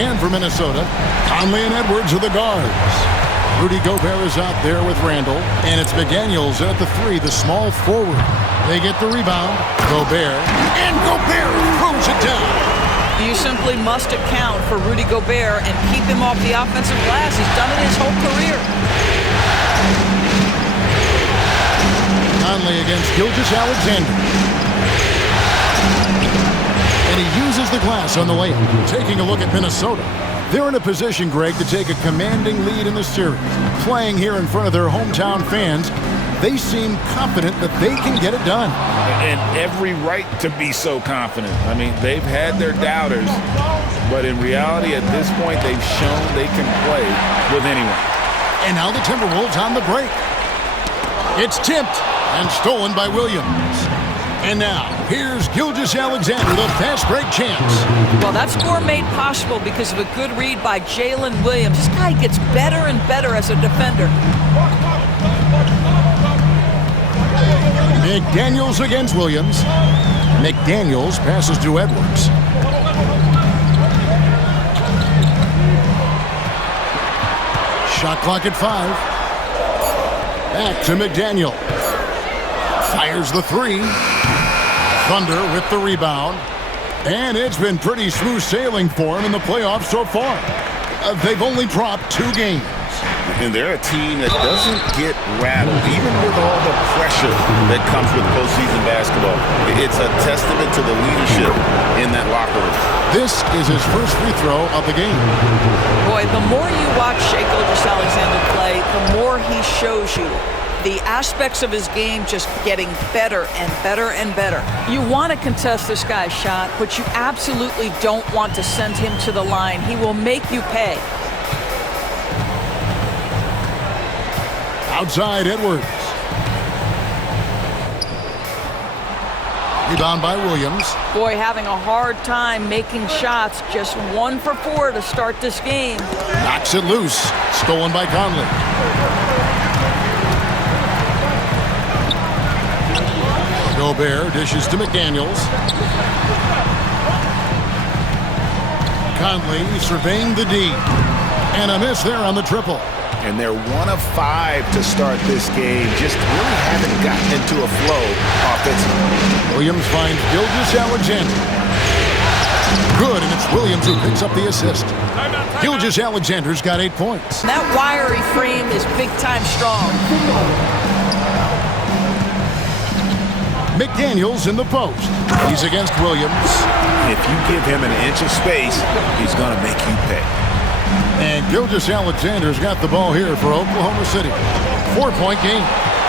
And for Minnesota, Conley and Edwards are the guards. Rudy Gobert is out there with Randall, and it's McDaniels at the 3, the small forward. They get the rebound. Gobert, and Gobert throws it down. You simply must account for Rudy Gobert and keep him off the offensive glass. He's done it his whole career. Conley against Gilgeous-Alexander. And he uses the glass on the layup. Taking a look at Minnesota. They're in a position, Greg, to take a commanding lead in the series. Playing here in front of their hometown fans, they seem confident that they can get it done. And every right to be so confident. I mean, they've had their doubters, but in reality, at this point, they've shown they can play with anyone. And now the Timberwolves on the break. It's tipped and stolen by Williams. And now, here's Gilgeous-Alexander, the fast break chance. Well, that score made possible because of a good read by Jalen Williams. This guy gets better and better as a defender. McDaniels against Williams. McDaniels passes to Edwards. Shot clock at 5. Back to McDaniel. Fires the 3. Thunder with the rebound. And it's been pretty smooth sailing for him in the playoffs so far. They've only dropped 2 games. And they're a team that doesn't get rattled, even with all the pressure that comes with postseason basketball. It's a testament to the leadership in that locker room. This is his first free throw of the game. Boy, the more you watch Shai Gilgeous-Alexander play, the more he shows you the aspects of his game just getting better and better and better. You want to contest this guy's shot, but you absolutely don't want to send him to the line. He will make you pay. Outside, Edwards. Rebound by Williams. Boy, having a hard time making shots. Just 1 for 4 to start this game. Knocks it loose. Stolen by Conley. Gobert dishes to McDaniels. Conley surveying the D. And a miss there on the triple. And they're 1 of 5 to start this game. Just really haven't gotten into a flow offensively. Williams finds Gilgeous-Alexander. Good, and it's Williams who picks up the assist. Gilgeous-Alexander's got 8 points. That wiry frame is big-time strong. McDaniels in the post. He's against Williams. If you give him an inch of space, he's going to make you pay. And Gilgeous-Alexander's got the ball here for Oklahoma City. 4-point game.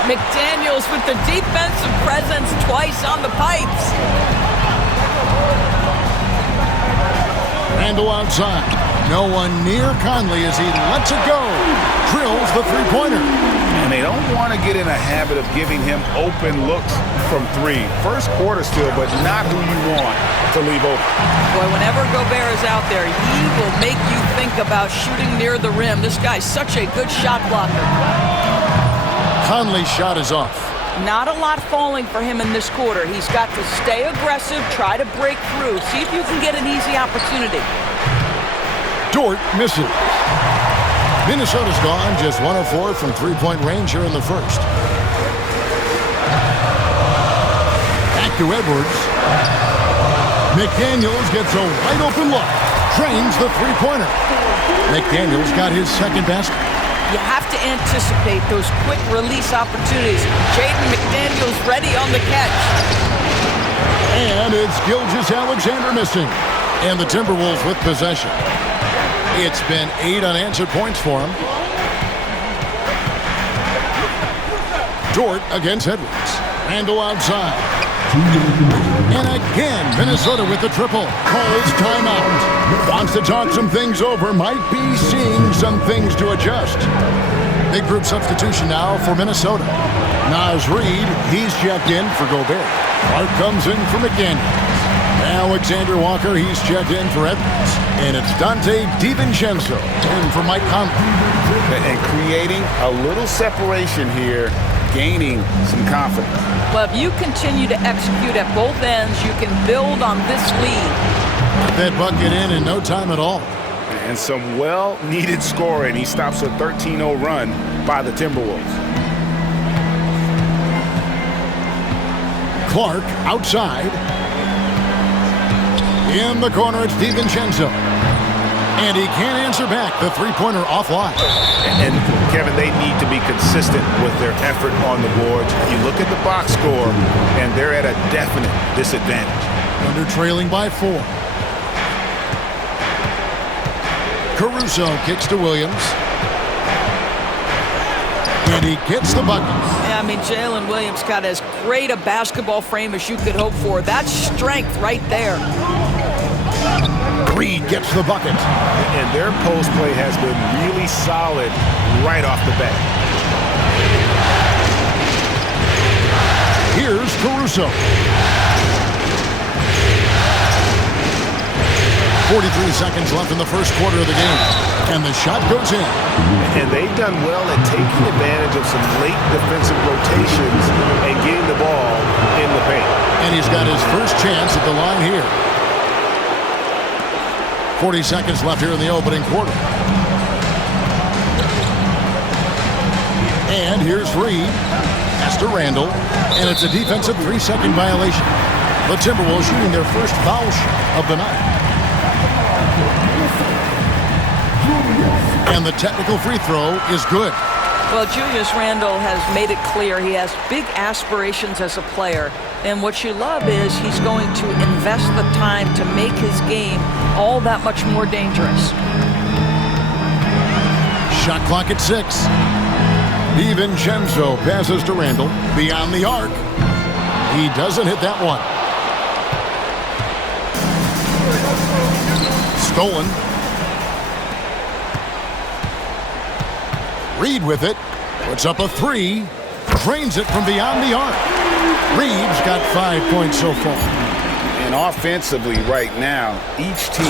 McDaniels with the defensive presence twice on the pipes. Randall outside. No one near Conley as he lets it go. Drills the 3-pointer. And they don't want to get in a habit of giving him open looks from 3. First quarter still, but not who you want to leave open. Boy, whenever Gobert is out there, he will make you think about shooting near the rim. This guy's such a good shot blocker. Conley's shot is off. Not a lot falling for him in this quarter. He's got to stay aggressive, try to break through. See if you can get an easy opportunity. Dort misses. Minnesota's gone just 1 of 4 from 3-point range here in the first. Back to Edwards. McDaniels gets a wide open look. Trains the 3-pointer. McDaniels got his second basket. You have to anticipate those quick release opportunities. Jaden McDaniels ready on the catch. And it's Gilgeous-Alexander missing. And the Timberwolves with possession. It's been 8 unanswered points for him. Dort against Edwards. Randall outside. And again, Minnesota with the triple. Calls timeout. Wants to talk some things over. Might be seeing some things to adjust. Big group substitution now for Minnesota. Naz Reid, he's checked in for Gobert. Clark comes in for McDaniels. Alexander Walker, he's checked in for Edwards. And it's Dante DiVincenzo in for Mike Conley. And creating a little separation here, gaining some confidence. Well, if you continue to execute at both ends, you can build on this lead. That bucket in no time at all. and some well-needed scoring. He stops a 13-0 run by the Timberwolves. Clark outside. In the corner, it's DiVincenzo. And he can't answer back. The three-pointer offline. And Kevin, they need to be consistent with their effort on the boards. You look at the box score, and they're at a definite disadvantage. Under trailing by 4. Caruso kicks to Williams. And he gets the bucket. Yeah, I mean, Jalen Williams got as great a basketball frame as you could hope for. That's strength right there. Reed gets the bucket. And their post play has been really solid right off the bat. Here's Caruso. 43 seconds left in the first quarter of the game. And the shot goes in. And they've done well at taking advantage of some late defensive rotations and getting the ball in the paint. And he's got his first chance at the line here. 40 seconds left here in the opening quarter. And here's Reed. Pass to Randall. And it's a defensive 3-second violation. The Timberwolves shooting their first foul shot of the night. And the technical free throw is good. Well, Julius Randle has made it clear he has big aspirations as a player. And what you love is he's going to invest the time to make his game all that much more dangerous. Shot clock at 6. DiVincenzo passes to Randall. Beyond the arc. He doesn't hit that one. Stolen. Reed with it. Puts up a 3. Drains it from beyond the arc. Reed's got 5 points so far. And offensively right now, each team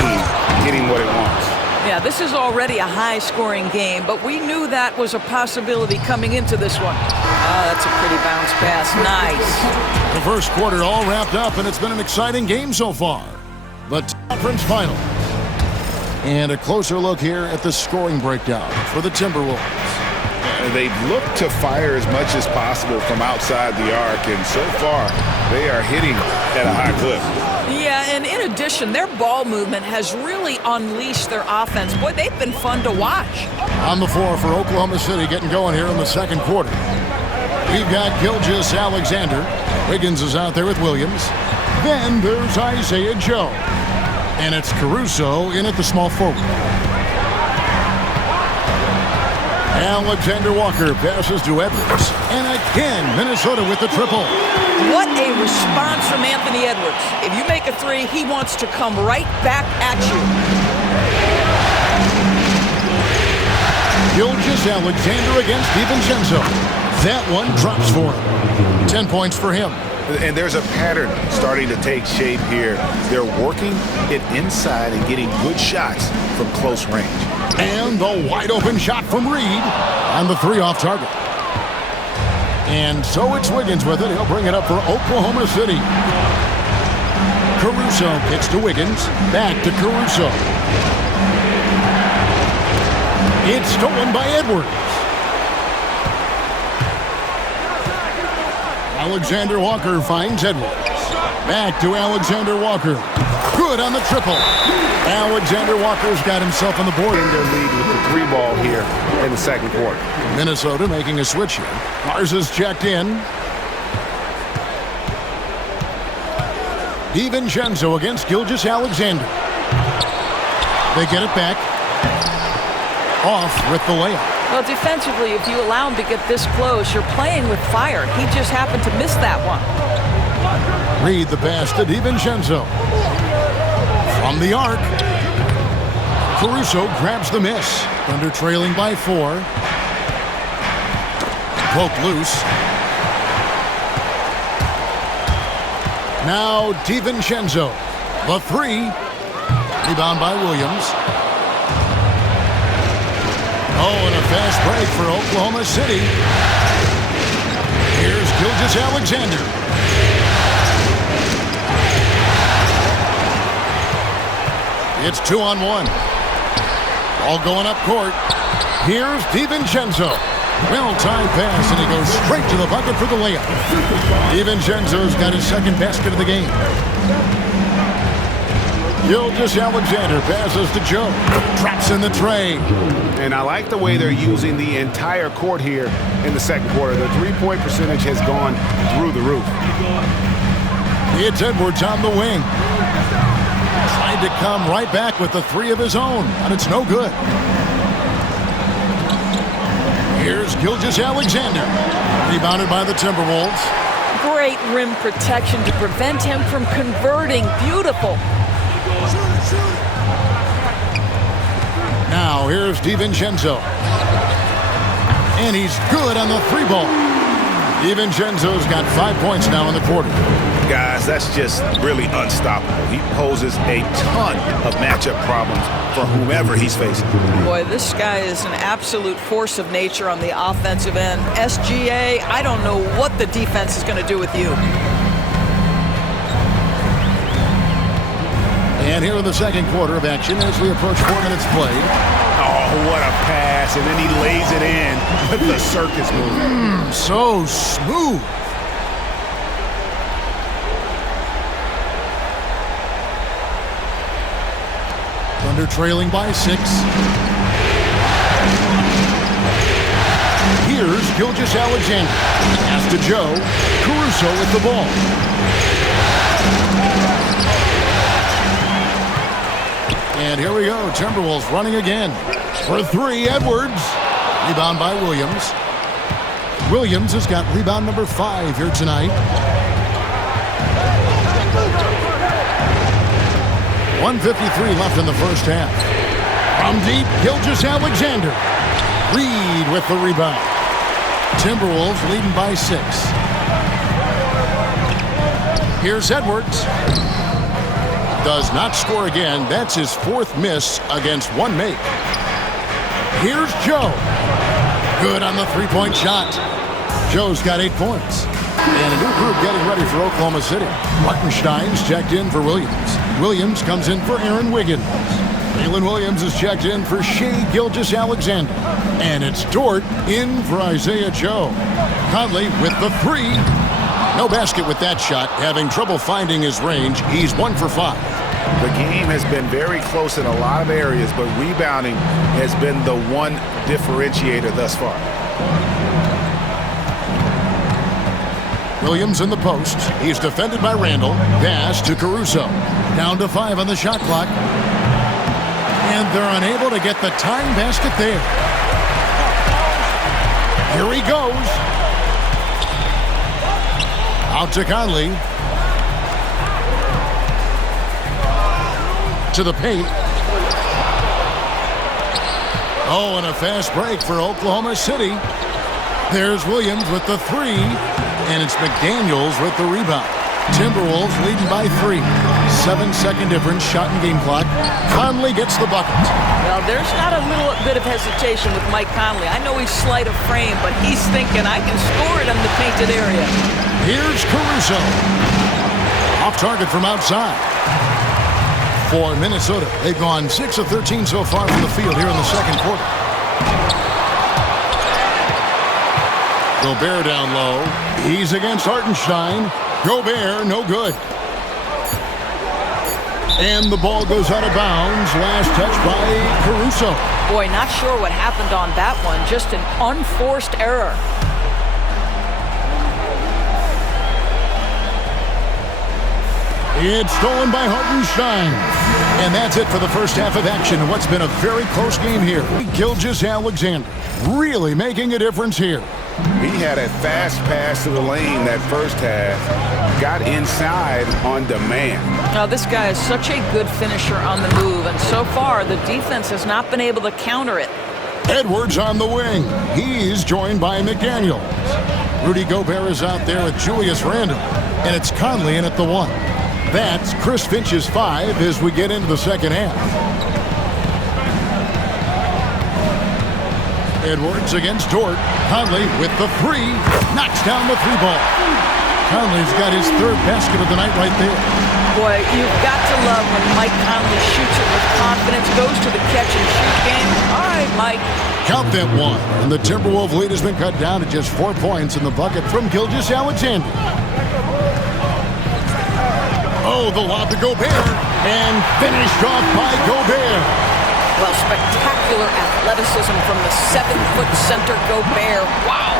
getting what it wants. Yeah, this is already a high-scoring game, but we knew that was a possibility coming into this one. Oh, that's a pretty bounce pass. Nice. The first quarter all wrapped up, and it's been an exciting game so far. The conference final. And a closer look here at the scoring breakdown for the Timberwolves. They've looked to fire as much as possible from outside the arc, and so far they are hitting at a high clip. Yeah, and in addition, their ball movement has really unleashed their offense. Boy, they've been fun to watch. On the floor for Oklahoma City, getting going here in the second quarter. We've got Gilgeous Alexander. Wiggins is out there with Williams. Then there's Isaiah Joe. And it's Caruso in at the small forward. Alexander Walker passes to Edwards. And again, Minnesota with the triple. What a response from Anthony Edwards. If you make a 3, he wants to come right back at you. Gilgeous Alexander against DiVincenzo. That one drops for him. 10 points for him. And there's a pattern starting to take shape here. They're working it inside and getting good shots from close range. And the wide open shot from Reed on the 3 off target. And so it's Wiggins with it. He'll bring it up for Oklahoma City. Caruso kicks to Wiggins. Back to Caruso. It's stolen by Edwards. Alexander Walker finds Edwards. Back to Alexander Walker. Good on the triple. Alexander Walker's got himself on the board. In their lead with the 3 ball here in the second quarter. Minnesota making a switch here. Garza's checked in. DiVincenzo against Gilgeous Alexander. They get it back. Off with the layup. Well, defensively, if you allow him to get this close, you're playing with fire. He just happened to miss that one. Reed the pass to DiVincenzo. From the arc. Caruso grabs the miss. Thunder trailing by 4. Poked loose. Now DiVincenzo. The 3. Rebound by Williams. Oh, and a fast break for Oklahoma City. Here's Gilgeous Alexander. It's 2-on-1. All going up court. Here's DiVincenzo. Well-timed pass, and he goes straight to the bucket for the layup. DiVincenzo's got his second basket of the game. Gilgeous-Alexander passes to Joe. Traps in the tray. And I like the way they're using the entire court here in the second quarter. The three-point percentage has gone through the roof. It's Edwards on the wing. Tried to come right back with the three of his own, but it's no good. Here's Gilgeous-Alexander. Rebounded by the Timberwolves. Great rim protection to prevent him from converting. Beautiful. Now here's DiVincenzo. And he's good on the three ball. DiVincenzo's got 5 points now in the quarter. Guys, that's just really unstoppable. He poses a ton of matchup problems for whomever he's facing. Boy, this guy is an absolute force of nature on the offensive end. SGA, I don't know what the defense is going to do with you. And here in the second quarter of action as we approach 4 minutes played. Oh, what a pass, and then he lays it in with the circus move. So smooth. Thunder trailing by 6. Here's Gilgeous-Alexander. Pass to Joe. Caruso with the ball. And here we go. Timberwolves running again. For 3, Edwards. Rebound by Williams. Williams has got rebound number 5 here tonight. 1:53 left in the first half. From deep, Gilgeous-Alexander. Reed with the rebound. Timberwolves leading by 6. Here's Edwards. Does not score again. That's his 4th miss against 1 make. Here's Joe. Good on the three-point shot. Joe's got 8 points. And a new group getting ready for Oklahoma City. Martenstein's checked in for Williams. Williams comes in for Aaron Wiggins. Jalen Williams is checked in for Shai Gilgeous-Alexander. And it's Dort in for Isaiah Joe. Conley with the 3. No basket with that shot. Having trouble finding his range. He's 1 for 5. The game has been very close in a lot of areas, but rebounding has been the one differentiator thus far. Williams in the post. He's defended by Randall. Pass to Caruso. Down to 5 on the shot clock. And they're unable to get the tying basket there. Here he goes. Out to Conley. To the paint. Oh, and a fast break for Oklahoma City. There's Williams with the 3. And it's McDaniels with the rebound. Timberwolves leading by 3. 7-second difference, shot and game clock. Conley gets the bucket. Well, there's not a little bit of hesitation with Mike Conley. I know he's slight of frame, but he's thinking, I can score it in the painted area. Here's Caruso. Off target from outside. For Minnesota, they've gone 6 of 13 so far from the field here in the second quarter. Gobert down low. He's against Hartenstein. Gobert, no good. And the ball goes out of bounds. Last touch by Caruso. Boy, not sure what happened on that one. Just an unforced error. It's stolen by Hartenstein. And that's it for the first half of action. What's been a very close game here. Gilgeous-Alexander really making a difference here. He had a fast pass to the lane that first half. Got inside on demand. Now, this guy is such a good finisher on the move, and so far the defense has not been able to counter it. Edwards on the wing. He's joined by McDaniels. Rudy Gobert is out there with Julius Randle, and it's Conley in at the 1. That's Chris Finch's 5 as we get into the second half. Edwards against Dort. Conley with the 3. Knocks down the 3 ball. Conley's got his 3rd basket of the night right there. Boy, you've got to love when Mike Conley shoots it with confidence, goes to the catch and shoot game. Count that one. And the Timberwolves lead has been cut down to just 4 points in the bucket from Gilgeous-Alexander. Oh, the lob to Gobert. And finished off by Gobert. Well, spectacular athleticism from the 7-foot center Gobert. Wow.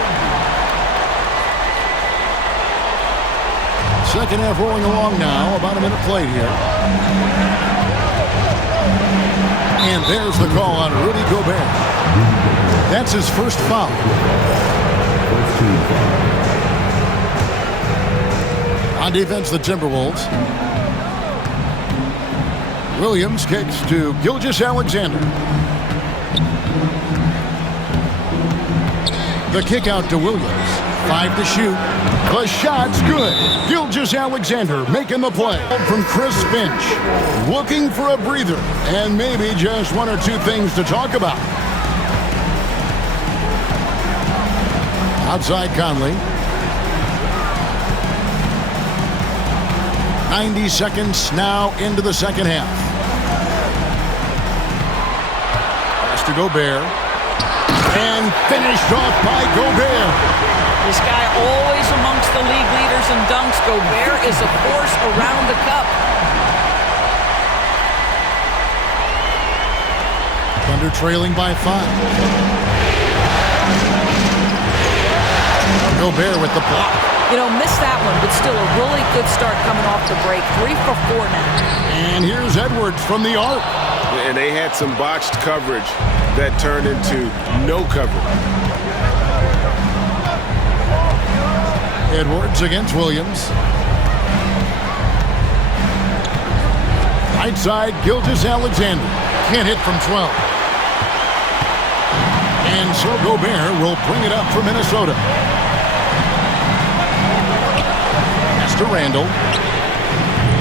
Second half rolling along now. About a minute played here. And there's the call on Rudy Gobert. That's his first foul. On defense, the Timberwolves. Williams kicks to Gilgeous-Alexander. The kick out to Williams. 5 to shoot. The shot's good. Gilgeous-Alexander making the play from Chris Finch. Looking for a breather and maybe just 1 or 2 things to talk about. Outside Conley. 90 seconds now into the second half. Pass to Gobert. And finished off by Gobert. This guy always amongst the league leaders in dunks. Gobert is a force around the cup. Thunder trailing by 5. Gobert with the block. You know, missed that one, but still a really good start coming off the break. 3 for 4 now. And here's Edwards from the arc. And they had some botched coverage that turned into no coverage. Edwards against Williams. Right side, Gilgeous-Alexander. Can't hit from 12. And so Gobert will bring it up for Minnesota. Pass to Randall.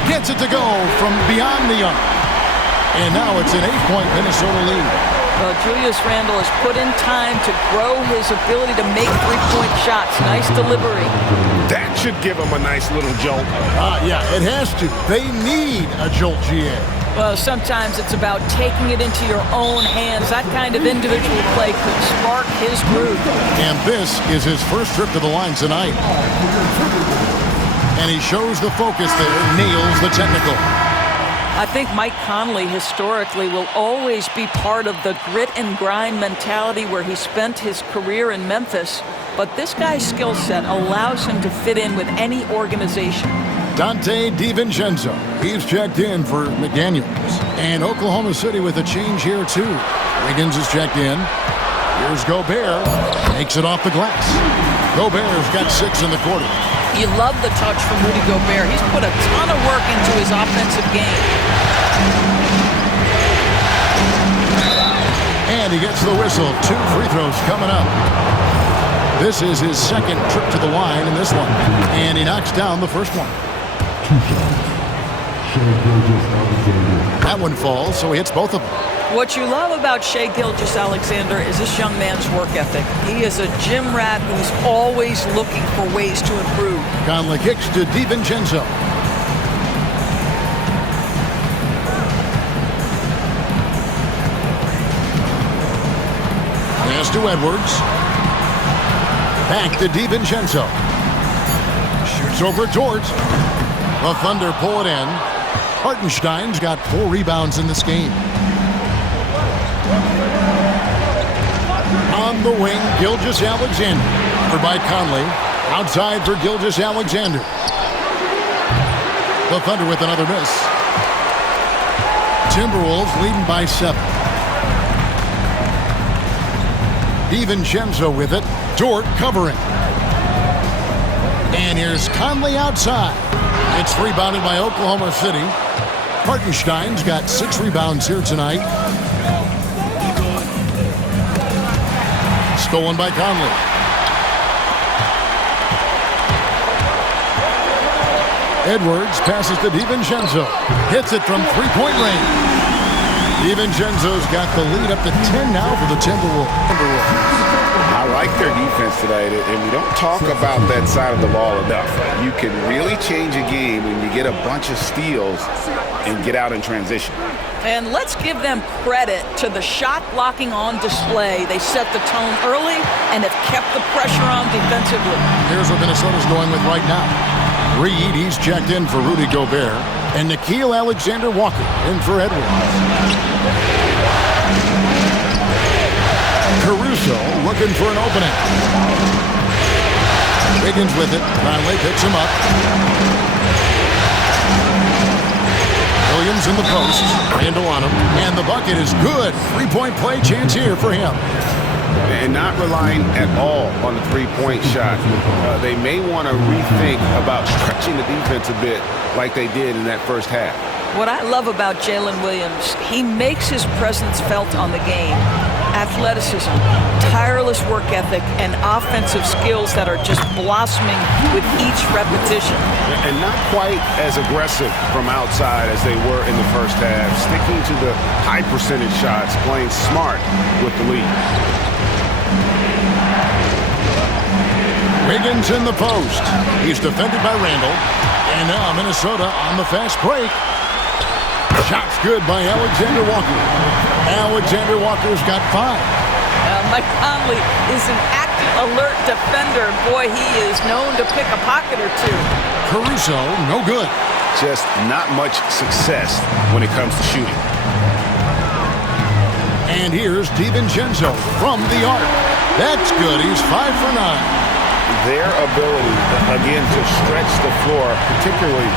Gets it to go from beyond the arc. And now it's an 8-point Minnesota lead. Well, Julius Randle has put in time to grow his ability to make 3-point shots. Nice delivery. That should give them a nice little jolt. Yeah, it has to. They need a jolt, GA. Well, sometimes it's about taking it into your own hands. That kind of individual play could spark his groove. And this is his first trip to the line tonight. And he shows the focus there, nails the technical. I think Mike Conley historically will always be part of the grit and grind mentality where he spent his career in Memphis. But this guy's skill set allows him to fit in with any organization. Dante DiVincenzo. He's checked in for McDaniels. And Oklahoma City with a change here, too. Wiggins is checked in. Here's Gobert. Makes it off the glass. Gobert's got 6 in the quarter. You love the touch from Rudy Gobert. He's put a ton of work into his offensive game. And he gets the whistle. 2 free throws coming up. This is his second trip to the line in this one. And he knocks down the first one. That one falls, so he hits both of them. What you love about Shai Gilgeous-Alexander is this young man's work ethic. He is a gym rat who's always looking for ways to improve. Conley kicks to DiVincenzo. Pass to Edwards. Back to DiVincenzo. Shoots over Dort. The Thunder pull it in. Hartenstein's got 4 rebounds in this game. On the wing, Gilgeous-Alexander. Covered by Conley. Outside for Gilgeous-Alexander. The Thunder with another miss. Timberwolves leading by 7. DiVincenzo with it. Dort covering. And here's Conley outside. It's rebounded by Oklahoma City. Hartenstein's got 6 rebounds here tonight. Stolen by Conley. Edwards passes to DiVincenzo. Hits it from 3-point range. DiVincenzo's got the lead up to 10 now for the Timberwolves. I like their defense tonight, and we don't talk about that side of the ball enough. You can really change a game when you get a bunch of steals and get out in transition. And let's give them credit to the shot blocking on display. They set the tone early and have kept the pressure on defensively. Here's what Minnesota's going with right now. Reed, he's checked in for Rudy Gobert. And Nickeil Alexander-Walker in for Edwards. Caruso looking for an opening. Wiggins with it. Conley picks him up. Williams in the post. Randall on him. And the bucket is good. Three-point play chance here for him. And not relying at all on the three-point shot. They may want to rethink about stretching the defense a bit like they did in that first half. What I love about Jalen Williams, he makes his presence felt on the game. Athleticism, tireless work ethic, and offensive skills that are just blossoming with each repetition. And not quite as aggressive from outside as they were in the first half, sticking to the high percentage shots, playing smart with the lead. Wiggins in the post. He's defended by Randall. And now Minnesota on the fast break. Shots good by Alexander Walker. Alexander Walker's got 5. Mike Conley is an active, alert defender. Boy, he is known to pick a pocket or two. Caruso, no good. Just not much success when it comes to shooting. And here's DiVincenzo from the arc. That's good. He's 5 for 9. Their ability, again, to stretch the floor, particularly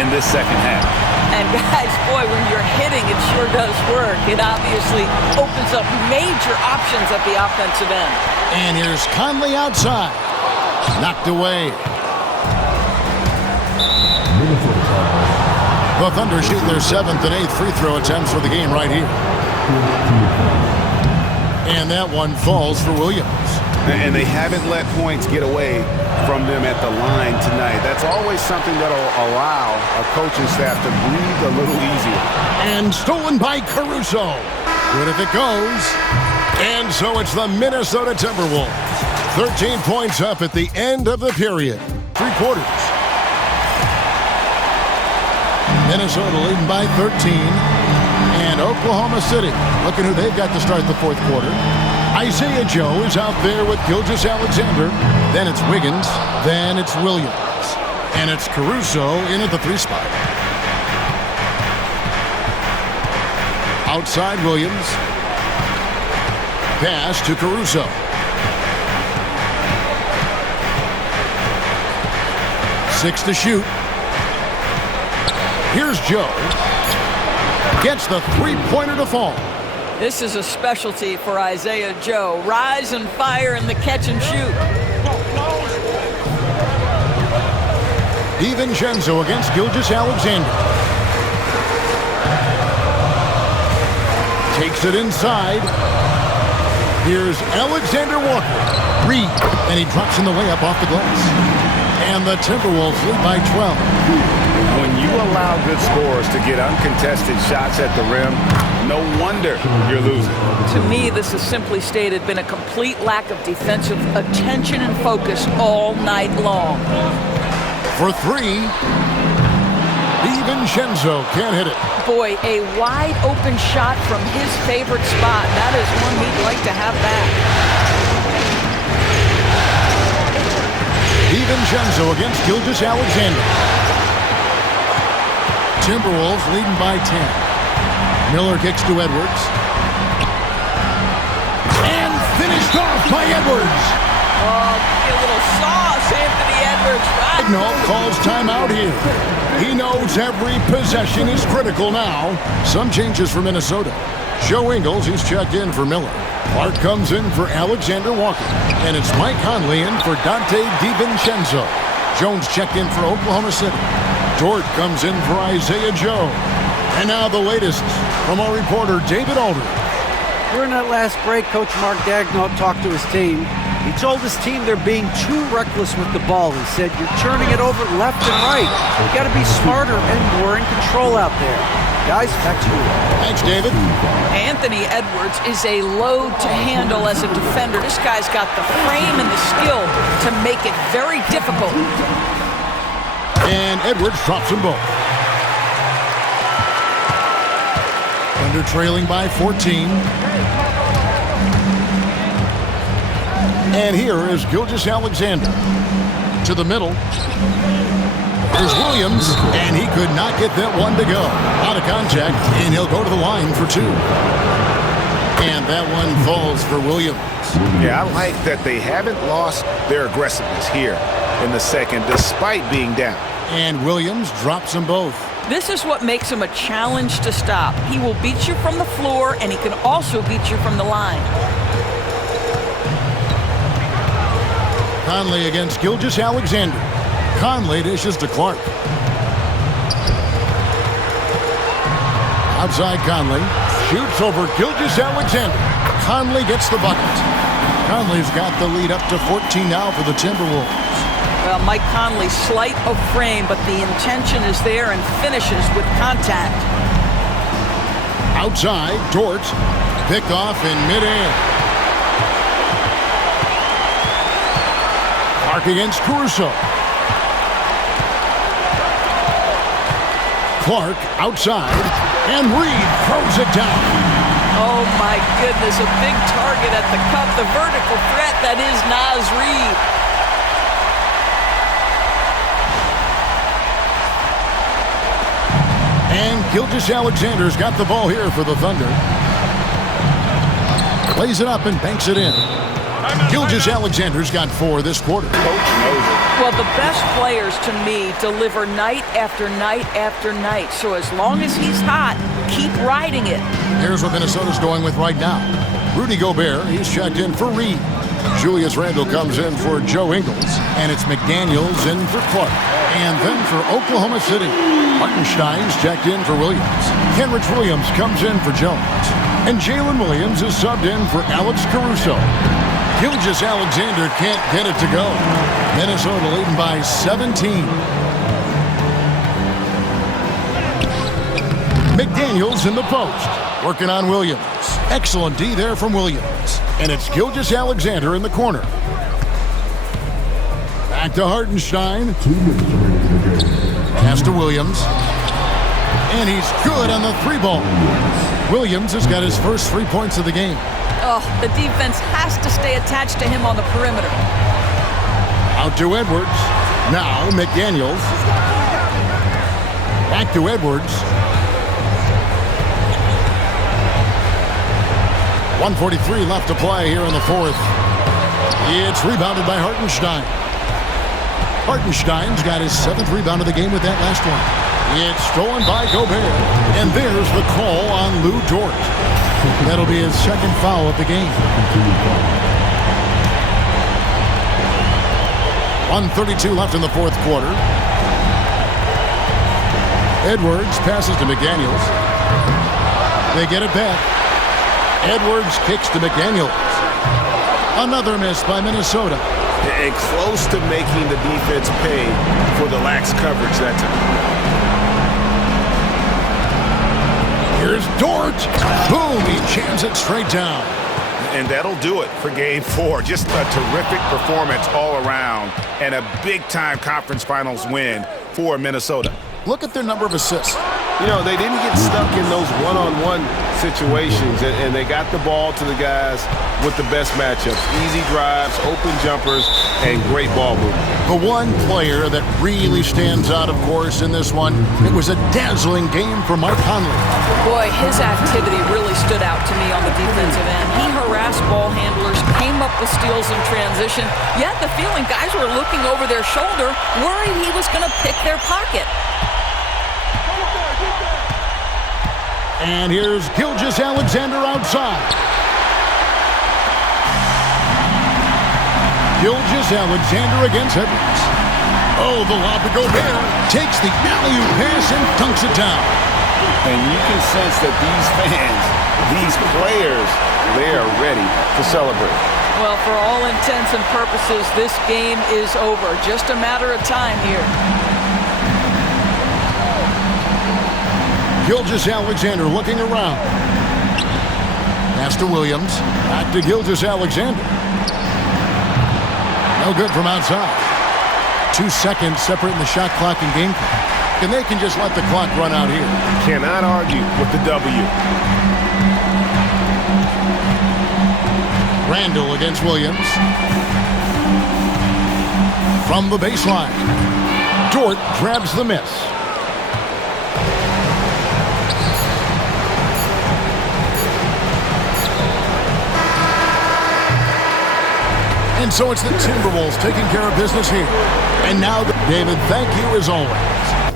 in this second half. And guys, boy, when you're hitting, it sure does work. It obviously opens up major options at the offensive end. And here's Conley outside. Knocked away. The Thunder shoot their 7th and 8th free throw attempts for the game right here. And that one falls for Williams. And they haven't let points get away from them at the line tonight. That's always something that'll allow a coaching staff to breathe a little easier. And stolen by Caruso. Good if it goes. And so it's the Minnesota Timberwolves. 13 points up at the end of the period. 3 quarters. Minnesota leading by 13. And Oklahoma City, looking who they've got to start the 4th quarter. Isaiah Joe is out there with Gilgeous-Alexander. Then it's Wiggins. Then it's Williams. And it's Caruso in at the 3 spot. Outside Williams. Pass to Caruso. Six to shoot. Here's Joe. Gets the three-pointer to fall. This is a specialty for Isaiah Joe. Rise and fire in the catch and shoot. DiVincenzo against Gilgeous-Alexander. Takes it inside. Here's Alexander Walker. Reed. And he drops in the layup off the glass. And the Timberwolves lead by 12. When you allow good scorers to get uncontested shots at the rim, no wonder you're losing. To me, this has simply stated been a complete lack of defensive attention and focus all night long. For 3, DiVincenzo can't hit it. Boy, a wide open shot from his favorite spot. That is one he'd like to have back. DiVincenzo against Gilgeous-Alexander. Timberwolves leading by 10. Miller kicks to Edwards. And finished off by Edwards. Oh, a little sauce, Anthony Edwards. Right? No, calls timeout here. He knows every possession is critical now. Some changes for Minnesota. Joe Ingles, he's checked in for Miller. Clark comes in for Alexander Walker. And it's Mike Conley in for Dante DiVincenzo. Jones checked in for Oklahoma City. Dort comes in for Isaiah Joe. And now the latest from our reporter, David Aldridge. During that last break, Coach Mark Daigneault talked to his team. He told his team they're being too reckless with the ball. He said, you're turning it over left and right. You got to be smarter and more in control out there. Guys, back to you. Thanks, David. Anthony Edwards is a load to handle as a defender. This guy's got the frame and the skill to make it very difficult. And Edwards drops them both. Thunder trailing by 14. And here is Gilgeous-Alexander. To the middle. There's Williams, and he could not get that one to go. Out of contact, and he'll go to the line for two. And that one falls for Williams. Yeah, I like that they haven't lost their aggressiveness here in the second, despite being down. And Williams drops them both. This is what makes him a challenge to stop. He will beat you from the floor, and he can also beat you from the line. Conley against Gilgeous-Alexander. Conley dishes to Clark. Outside Conley. Shoots over Gilgeous-Alexander. Conley gets the bucket. Conley's got the lead up to 14 now for the Timberwolves. Well, Mike Conley, slight of frame, but the intention is there and finishes with contact. Outside, Dort. Picked off in midair. Clark against Caruso. Clark outside, and Reed throws it down. Oh my goodness, a big target at the cup, the vertical threat that is Naz Reid. And Gilgeous-Alexander's got the ball here for the Thunder. Plays it up and banks it in. Gilgeous-Alexander's got 4 this quarter. Well, the best players, to me, deliver night after night after night. So as long as he's hot, keep riding it. Here's what Minnesota's going with right now. Rudy Gobert, he's checked in for Reed. Julius Randle comes in for Joe Ingles. And it's McDaniels in for Clark. And then for Oklahoma City, Hartenstein's checked in for Williams. Kenrich Williams comes in for Jones. And Jalen Williams is subbed in for Alex Caruso. Gilgeous-Alexander can't get it to go. Minnesota leading by 17. McDaniels in the post. Working on Williams. Excellent D there from Williams. And it's Gilgeous-Alexander in the corner. Back to Hartenstein. Pass to Williams. And he's good on the 3-ball. Williams has got his first 3 points of the game. Oh, the defense has to stay attached to him on the perimeter. Out to Edwards. Now McDaniels. Back to Edwards. 1:43 left to play here in the fourth. It's rebounded by Hartenstein. Hartenstein's got his 7th rebound of the game with that last one. It's stolen by Gobert. And there's the call on Lou Dort. That'll be his 2nd foul of the game. 1:32 left in the fourth quarter. Edwards passes to McDaniels. They get it back. Edwards kicks to McDaniels. Another miss by Minnesota. And close to making the defense pay for the lax coverage that time. Here's Dort. Boom, he jams it straight down. And that'll do it for Game 4. Just a terrific performance all around and a big-time conference finals win for Minnesota. Look at their number of assists. You know, they didn't get stuck in those one-on-one situations, and they got the ball to the guys with the best matchups. Easy drives, open jumpers, and great ball movement. The one player that really stands out, of course, in this one, it was a dazzling game for Mike Conley. Boy, his activity really stood out to me on the defensive end. He harassed ball handlers, came up with steals in transition. You had the feeling guys were looking over their shoulder, worried he was going to pick their pocket. And here's Gilgeous-Alexander outside. Gilgeous-Alexander against Edwards. Oh, the lob to Gobert. Takes the alley-oop pass and dunks it down. And you can sense that these fans, these players, they are ready to celebrate. Well, for all intents and purposes, this game is over. Just a matter of time here. Gilgeous-Alexander looking around. Pass to Williams. Back to Gilgeous-Alexander. No good from outside. 2 seconds separating the shot clock and game clock. and they can just let the clock run out here. Cannot argue with the W. Randall against Williams. From the baseline. Dort grabs the miss. And so it's the Timberwolves taking care of business here. And now, David, thank you as always.